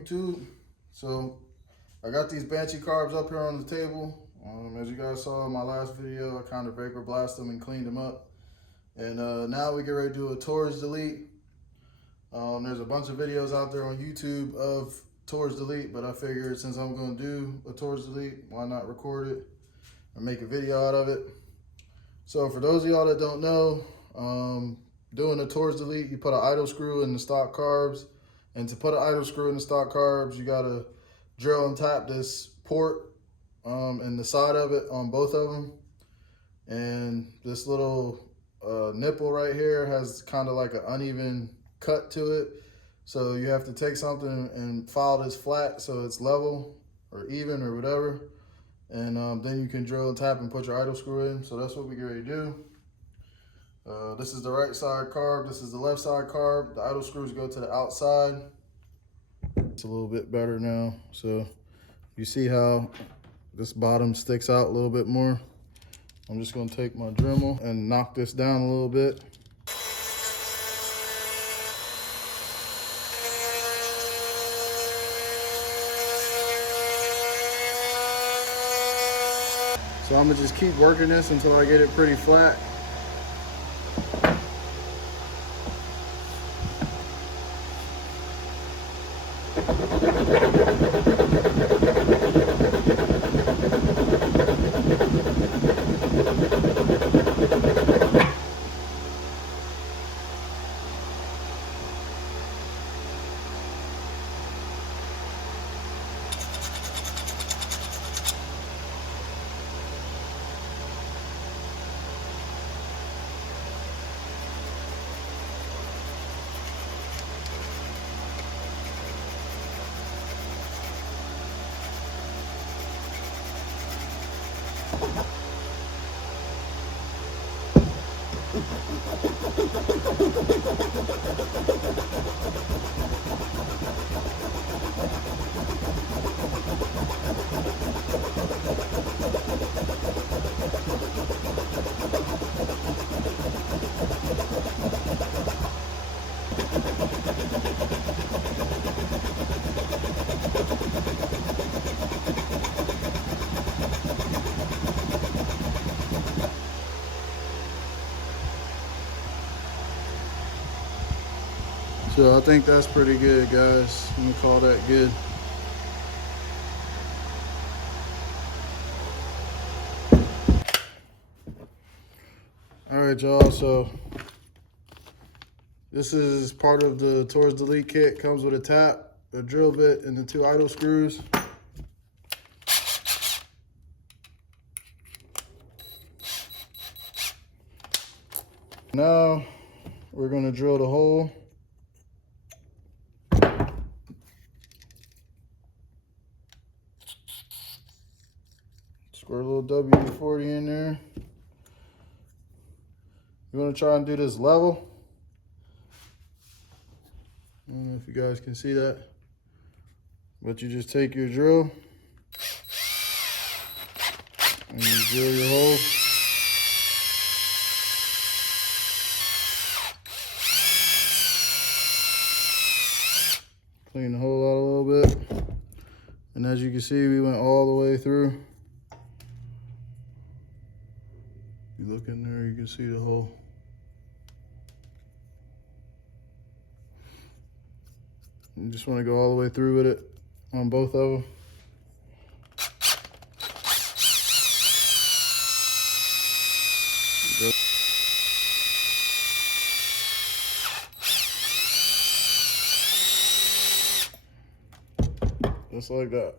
YouTube? So I got these Banshee carbs up here on the table. As you guys saw in my last video, I kind of vapor blast them and cleaned them up. And now we get ready to do a torch delete. There's a bunch of videos out there on YouTube of torch delete, but I figured since I'm going to do a torch delete, why not record it and make a video out of it. So for those of y'all that don't know, doing a torch delete, you put an idle screw in the stock carbs. And to put an idle screw in the stock carbs, you gotta drill and tap this port in the side of it on both of them. And this little nipple right here has kind of like an uneven cut to it. So you have to take something and file this flat so it's level or even or whatever. And then you can drill and tap and put your idle screw in. So that's what we get ready to do. This is the right side carb. This is the left side carb. The idle screws go to the outside. It's a little bit better now. So you see how this bottom sticks out a little bit more. I'm just going to take my Dremel and knock this down a little bit. So I'm going to just keep working this until I get it pretty flat. So I think that's pretty good, guys. I'm gonna call that good. All right, y'all, so this is part of the torch delete kit. Comes with a tap, a drill bit, and the 2 idle screws. Now we're gonna drill the hole. Squirt a little WD-40 in there. You want to try and do this level. I don't know if you guys can see that, but you just take your drill and you drill your hole. Clean the hole out a little bit. And as you can see, we went all the way through. You look in there, you can see the hole. You just want to go all the way through with it on both of them. Just like that.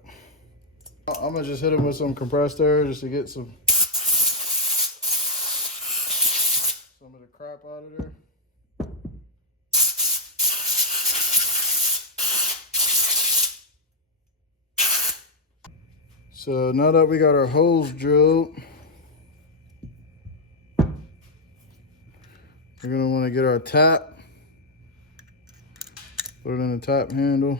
I'm gonna just hit them with some compressed air just to get some of the crap out of there. So now that we got our holes drilled, we're gonna want to get our tap, put it in the tap handle.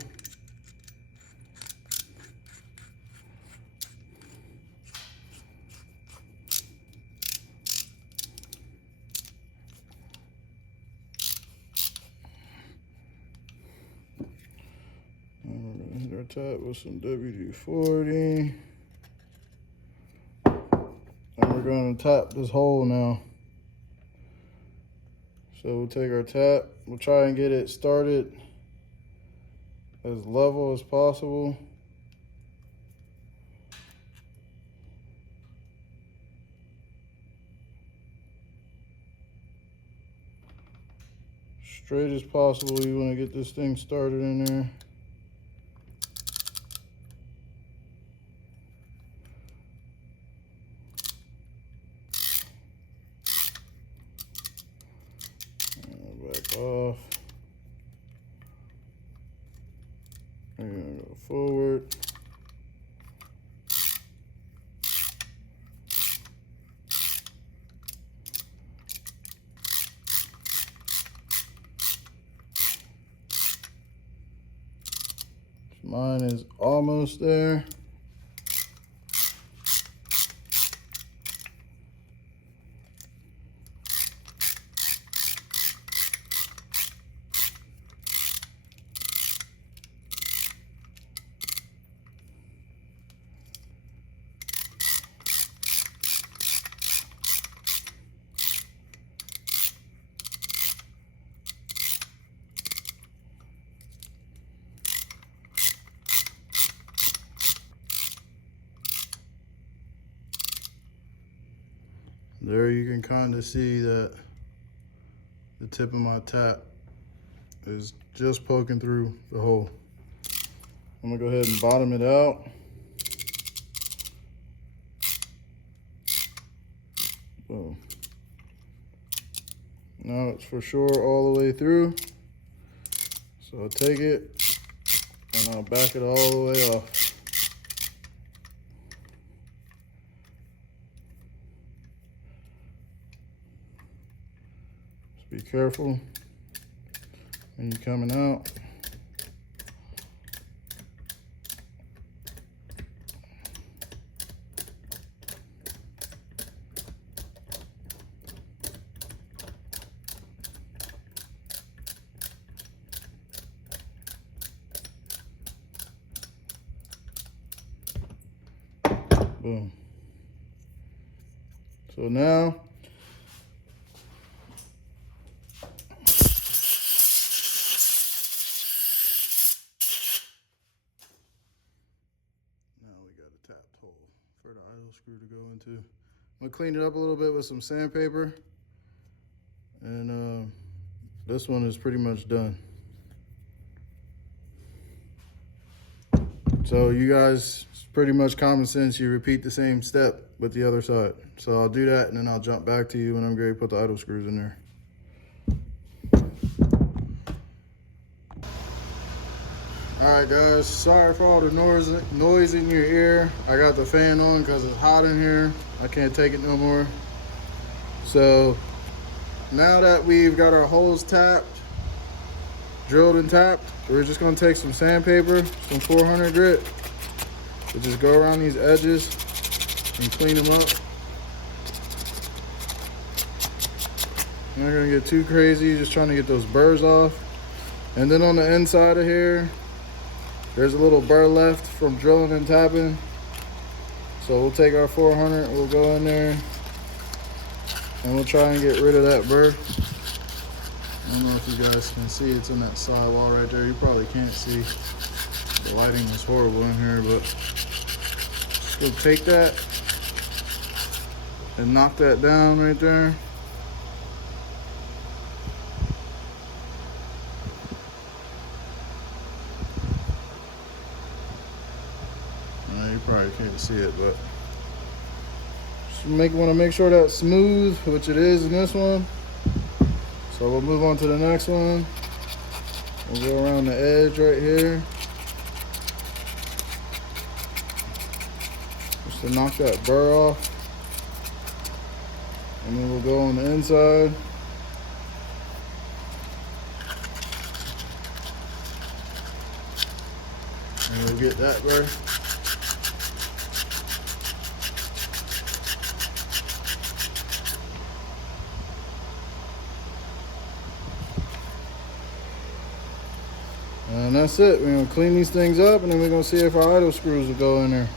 And we're gonna tap with some WD-40. And we're going to tap this hole now. So we'll take our tap, we'll try and get it started as level as possible. Straight as possible, you want to get this thing started in there. Back off. We're gonna go forward. Mine is almost there. There you can kind of see that the tip of my tap is just poking through the hole. I'm gonna go ahead and bottom it out. Boom. Now it's for sure all the way through. So I'll take it and I'll back it all the way off. Be careful when you're coming out. Boom. So now, tapped hole for the idle screw to go into. I'm gonna clean it up a little bit with some sandpaper, and this one is pretty much done. So you guys, it's pretty much common sense, you repeat the same step with the other side. So I'll do that and then I'll jump back to you when I'm ready to put the idle screws in there. Alright guys, sorry for all the noise in your ear. I got the fan on because it's hot in here. I can't take it no more. So now that we've got our holes tapped, drilled and tapped, we're just going to take some sandpaper, some 400 grit, and just go around these edges and clean them up. I'm not going to get too crazy, just trying to get those burrs off. And then on the inside of here, there's a little burr left from drilling and tapping. So we'll take our 400, we'll go in there, and we'll try and get rid of that burr. I don't know if you guys can see, it's in that side wall right there. You probably can't see. The lighting is horrible in here, but just go take that and knock that down right there. You probably can't see it, but just want to make sure that's smooth, which it is in this one. So we'll move on to the next one. We'll go around the edge right here, just to knock that burr off. And then we'll go on the inside. And we'll get that burr. And that's it. We're gonna clean these things up, and then we're gonna see if our idle screws will go in there.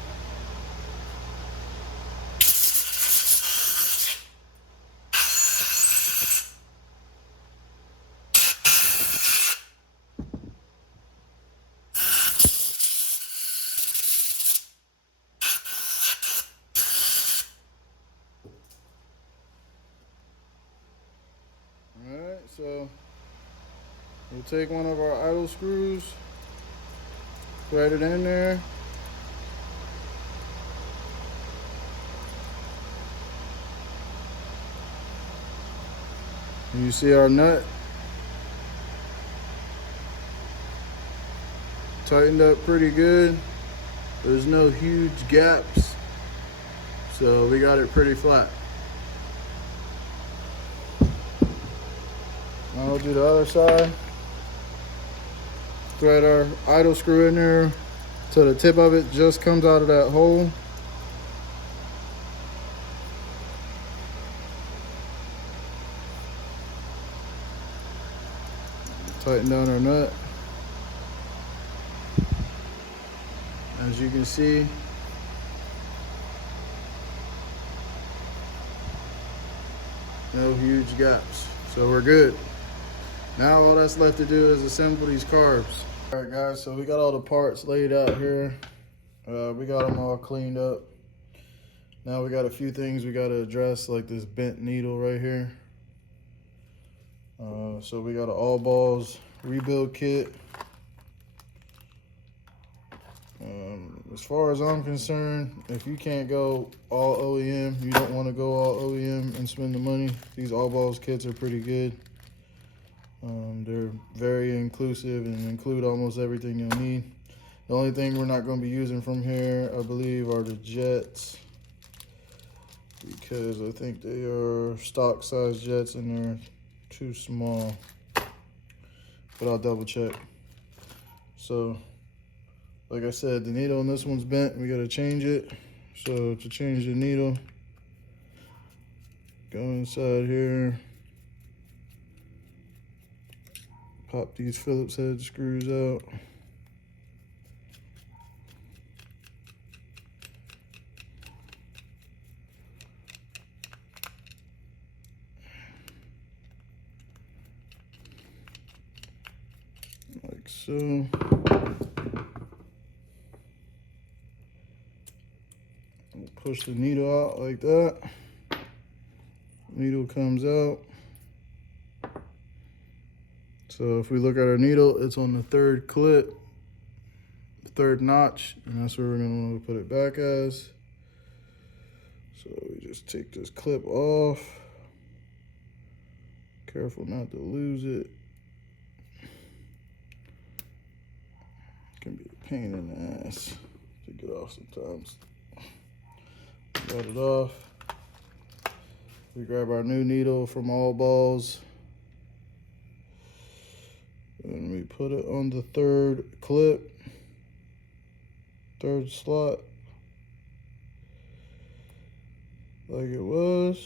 Alright, so we'll take one of our idle screws, thread it in there. You see our nut tightened up pretty good. There's no huge gaps, so we got it pretty flat. Now we'll do the other side. Thread our idle screw in there so the tip of it just comes out of that hole. Tighten down our nut. As you can see, no huge gaps, so we're good. Now all that's left to do is assemble these carbs. All right guys, so we got all the parts laid out here. We got them all cleaned up. Now we got a few things we got to address, like this bent needle right here. So we got an all balls rebuild kit. As far as I'm concerned, if you can't go all OEM, you don't want to go all OEM and spend the money. These all balls kits are pretty good. They're very inclusive and include almost everything you'll need. The only thing we're not going to be using from here, I believe, are the jets, because I think they are stock size jets and they're too small, but I'll double check. So like I said, the needle on this one's bent. We got to change it. So to change the needle, go inside here, pop these Phillips head screws out. Like so. Push the needle out like that. Needle comes out. So if we look at our needle, it's on the third clip, the third notch, and that's where we're gonna want to put it back as. So we just take this clip off. Careful not to lose it. It can be a pain in the ass to get off sometimes. Got it off. We grab our new needle from All Balls and we put it on the third clip, third slot, like it was.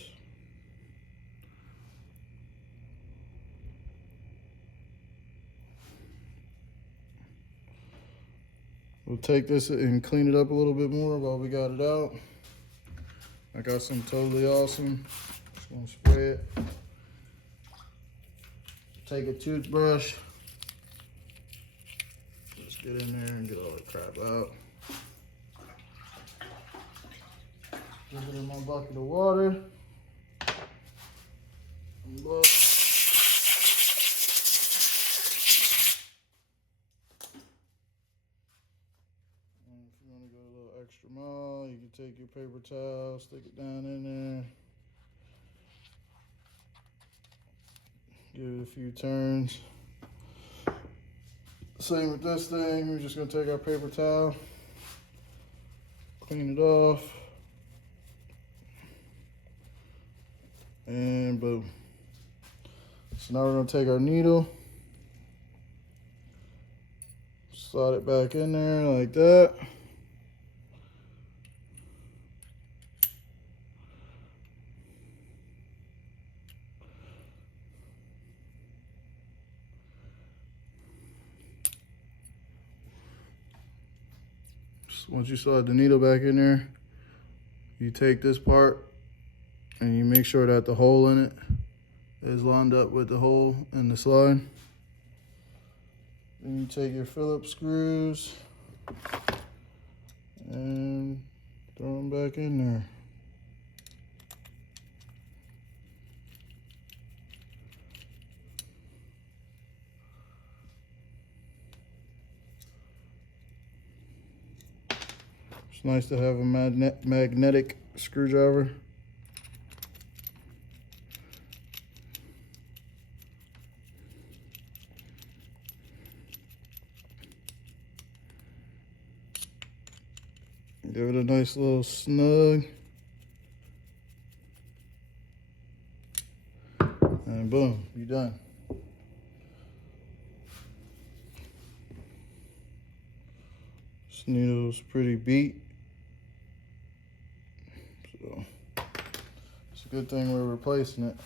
We'll take this and clean it up a little bit more while we got it out. I got some totally awesome. Just gonna spray it. Take a toothbrush. Just get in there and get all the crap out. Put it in my bucket of water. And look. Extra mile, you can take your paper towel, stick it down in there, give it a few turns. Same with this thing, we're just gonna take our paper towel, clean it off, and boom. So now we're gonna take our needle, slide it back in there like that. once you slide the needle back in there, you take this part and you make sure that the hole in it is lined up with the hole in the slide. Then you take your Phillips screws and throw them back in there. It's nice to have a magnetic screwdriver. Give it a nice little snug. And boom, you're done. This needle's pretty beat. So it's a good thing we're replacing it.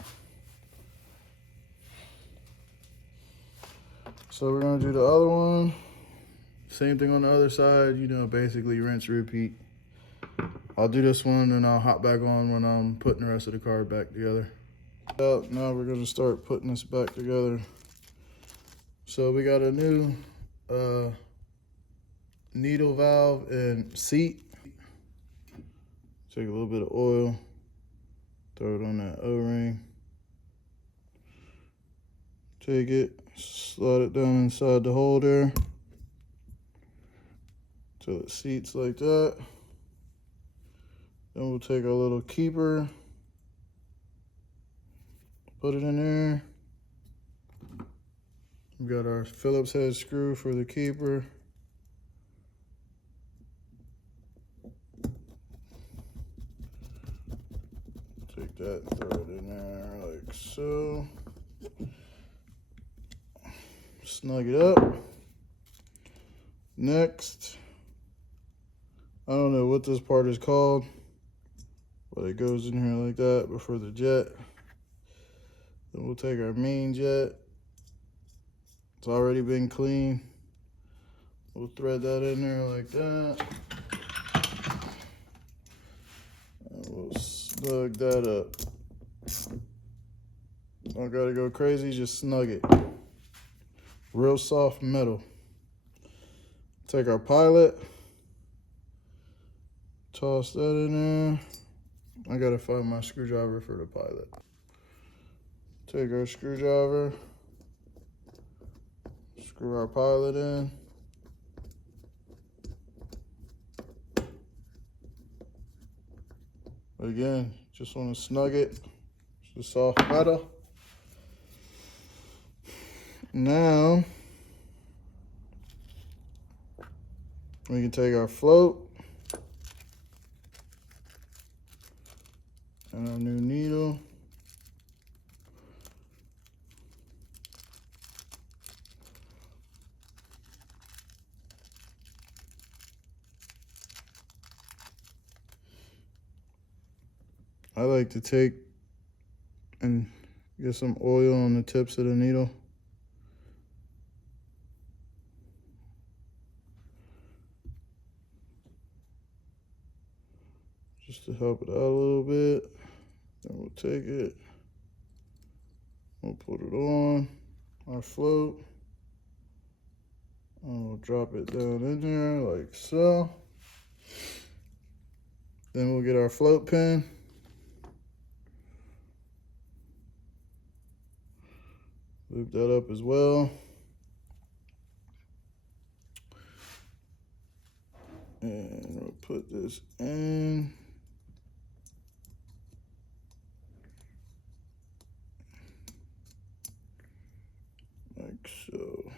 So we're gonna do the other one. Same thing on the other side, you know, basically rinse, repeat. I'll do this one and I'll hop back on when I'm putting the rest of the card back together. Now we're gonna start putting this back together. So we got a new needle valve and seat. Take a little bit of oil, throw it on that O-ring. Take it, slide it down inside the hole there till it seats like that. Then we'll take our little keeper, put it in there. We got our Phillips head screw for the keeper. Take that and throw it in there like so. Snug it up. Next, I don't know what this part is called, but it goes in here like that before the jet. Then we'll take our main jet. It's already been cleaned. We'll thread that in there like that. And we'll snug that up. Don't gotta go crazy, just snug it. Real soft metal. Take our pilot. Toss that in there. I gotta find my screwdriver for the pilot. Take our screwdriver. Screw our pilot in. Again, just want to snug it. It's a soft metal. Now, we can take our float and our new needle. I like to take and get some oil on the tips of the needle. Just to help it out a little bit. Then we'll take it, we'll put it on our float, and we'll drop it down in there like so. Then we'll get our float pin. Loop that up as well. And we'll put this in. Like so.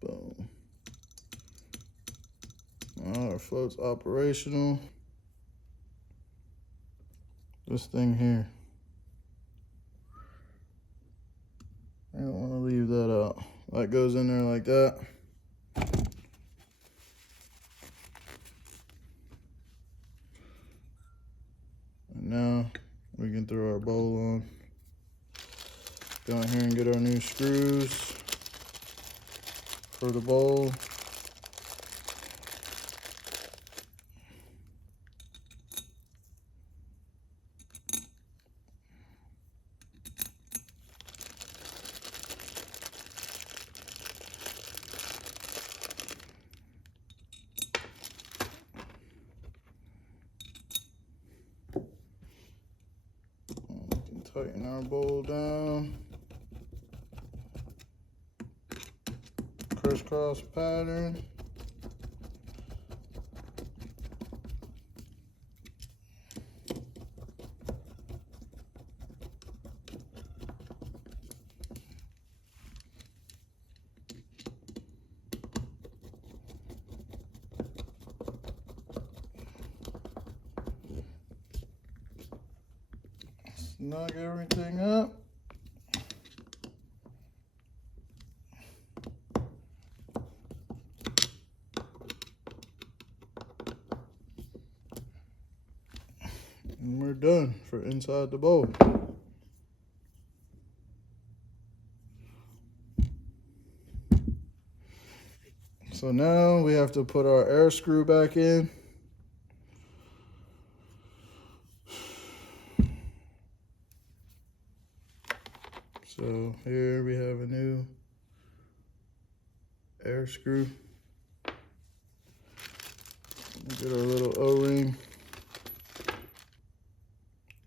Boom. Now our float's operational. This thing here, I don't want to leave that out. That goes in there like that. And now we can throw our bowl on. Gonna out here and get our new screws for the bowl. Tighten our bowl down. Crisscross pattern. Snug everything up. And we're done for inside the bowl. So now we have to put our air screw back in. So here we have a new air screw. Get our little O-ring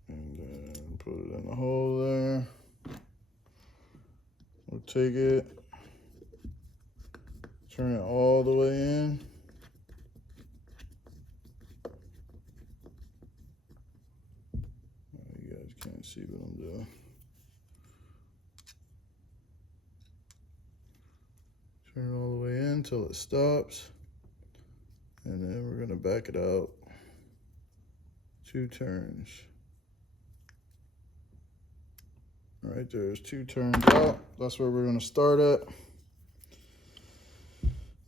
and then put it in the hole there. We'll take it, turn it all the way in. You guys can't see what I'm doing. Turn it all the way in until it stops. And then we're gonna back it out 2 turns. All right, there's 2 turns out. That's where we're gonna start at.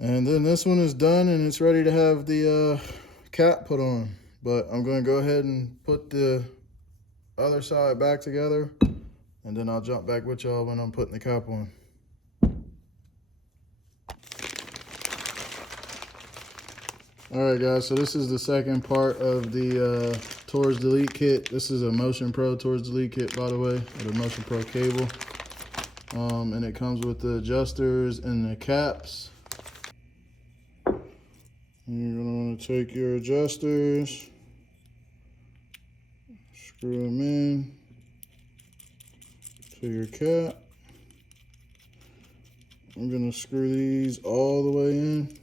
And then this one is done and it's ready to have the cap put on. But I'm gonna go ahead and put the other side back together and then I'll jump back with y'all when I'm putting the cap on. All right, guys, so this is the second part of the Torch Delete kit. This is a Motion Pro Torch Delete kit, by the way, with a Motion Pro cable. And it comes with the adjusters and the caps. And you're gonna wanna take your adjusters, screw them in to your cap. I'm gonna screw these all the way in.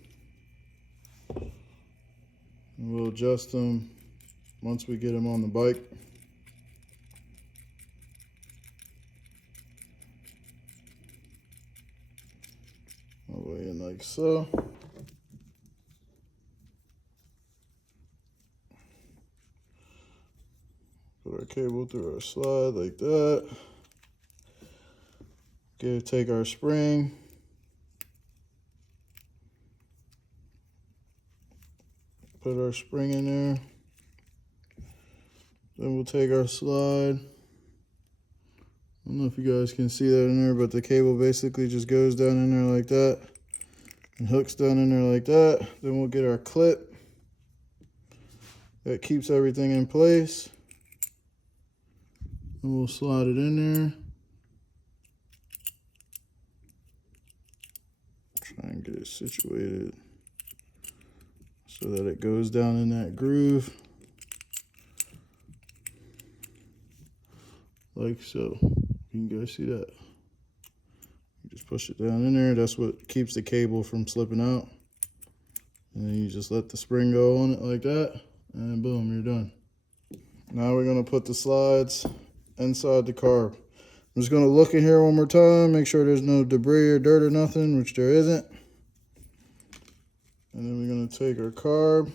And we'll adjust them once we get them on the bike. All the way in like so. Put our cable through our slide like that. Take our spring. Put our spring in there. Then we'll take our slide. I don't know if you guys can see that in there, but the cable basically just goes down in there like that and hooks down in there like that. Then we'll get our clip that keeps everything in place. And we'll slide it in there. Try and get it situated so that it goes down in that groove, like so. You can guys see that? You just push it down in there. That's what keeps the cable from slipping out. And then you just let the spring go on it like that, and boom, you're done. Now we're gonna put the slides inside the carb. I'm just gonna look in here one more time, make sure there's no debris or dirt or nothing, which there isn't. And then we're gonna take our carb,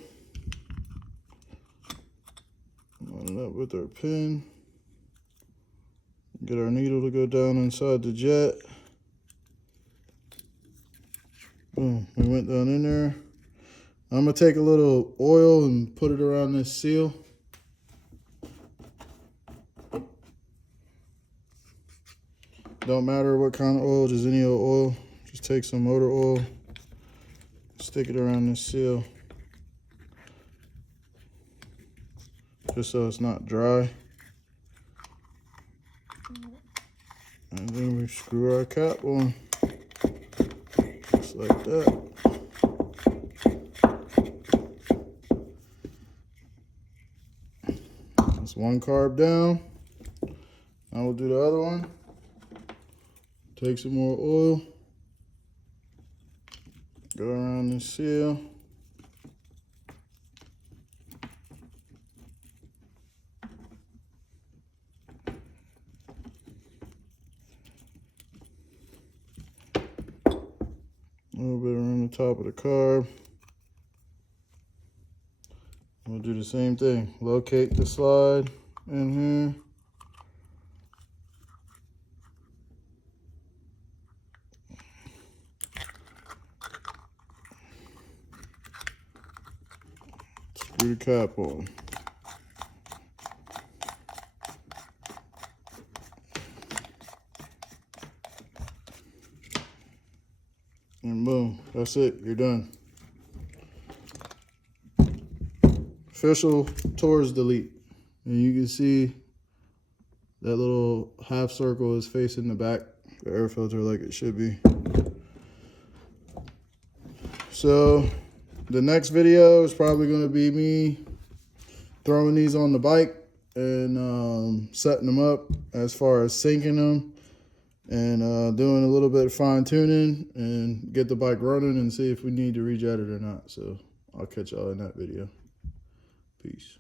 line it up with our pin, get our needle to go down inside the jet. Boom, we went down in there. I'm gonna take a little oil and put it around this seal. Don't matter what kind of oil, just any old oil. Just take some motor oil, stick it around this seal, just so it's not dry. And then we screw our cap on, just like that. That's one carb down. Now we'll do the other one. Take some more oil, go around the seal. A little bit around the top of the carb. We'll do the same thing. Locate the slide in here. Screw the cap on. And boom, that's it, you're done. Official Tours delete. And you can see that little half circle is facing the back, the air filter like it should be. So the next video is probably going to be me throwing these on the bike and setting them up as far as syncing them and doing a little bit of fine tuning and get the bike running and see if we need to rejet it or not. So I'll catch y'all in that video. Peace.